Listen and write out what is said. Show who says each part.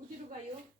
Speaker 1: 어디로 가요?